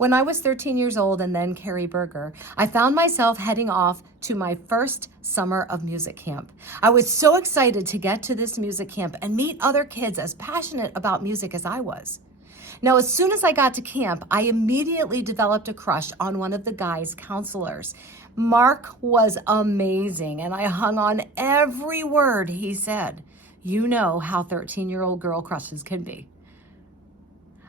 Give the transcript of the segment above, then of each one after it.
When I was 13 years old and then Carrie Berger, I found myself heading off to my first summer of music camp. I was so excited to get to this music camp and meet other kids as passionate about music as I was. Now, as soon as I got to camp, I immediately developed a crush on one of the guys' counselors. Mark was amazing, and I hung on every word he said. You know how 13-year-old girl crushes can be.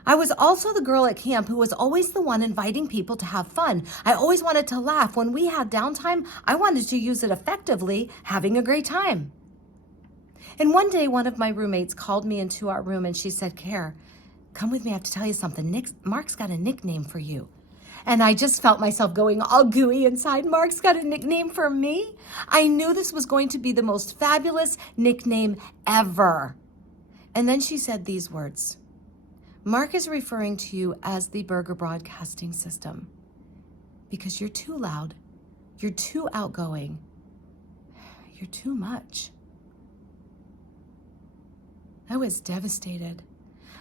I was also the girl at camp who was always the one inviting people to have fun. I always wanted to laugh. When we had downtime, I wanted to use it effectively, having a great time. And one day, one of my roommates called me into our room and she said, "Care, come with me, I have to tell you something. Mark's got a nickname for you." And I just felt myself going all gooey inside. Mark's got a nickname for me? I knew this was going to be the most fabulous nickname ever. And then she said these words: "Mark is referring to you as the Berger Broadcasting System because you're too loud, you're too outgoing, you're too much." I was devastated.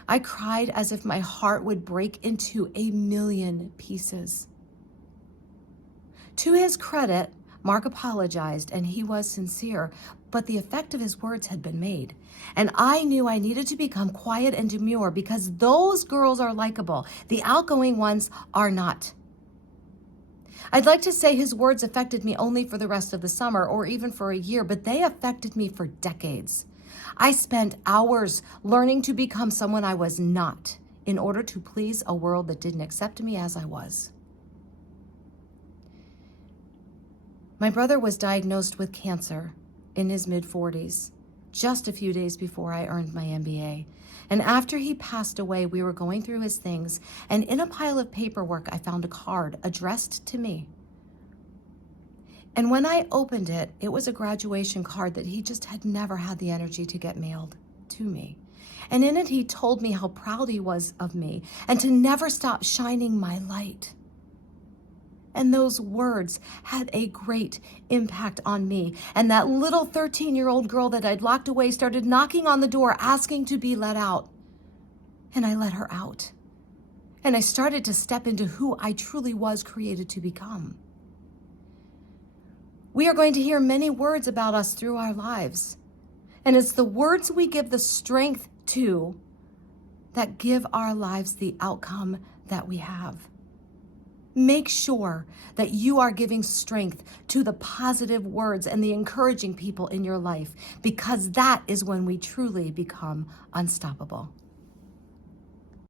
I cried as if my heart would break into a million pieces. To his credit, Mark apologized and he was sincere, but the effect of his words had been made. And I knew I needed to become quiet and demure because those girls are likable. The outgoing ones are not. I'd like to say his words affected me only for the rest of the summer or even for a year, but they affected me for decades. I spent hours learning to become someone I was not in order to please a world that didn't accept me as I was. My brother was diagnosed with cancer in his mid-40s, just a few days before I earned my MBA. And after he passed away, we were going through his things, and in a pile of paperwork, I found a card addressed to me. And when I opened it, it was a graduation card that he just had never had the energy to get mailed to me. And in it, he told me how proud he was of me and to never stop shining my light. And those words had a great impact on me. And that little 13-year-old girl that I'd locked away started knocking on the door, asking to be let out. And I let her out. And I started to step into who I truly was created to become. We are going to hear many words about us through our lives. And it's the words we give the strength to that give our lives the outcome that we have. Make sure that you are giving strength to the positive words and the encouraging people in your life, because that is when we truly become unstoppable.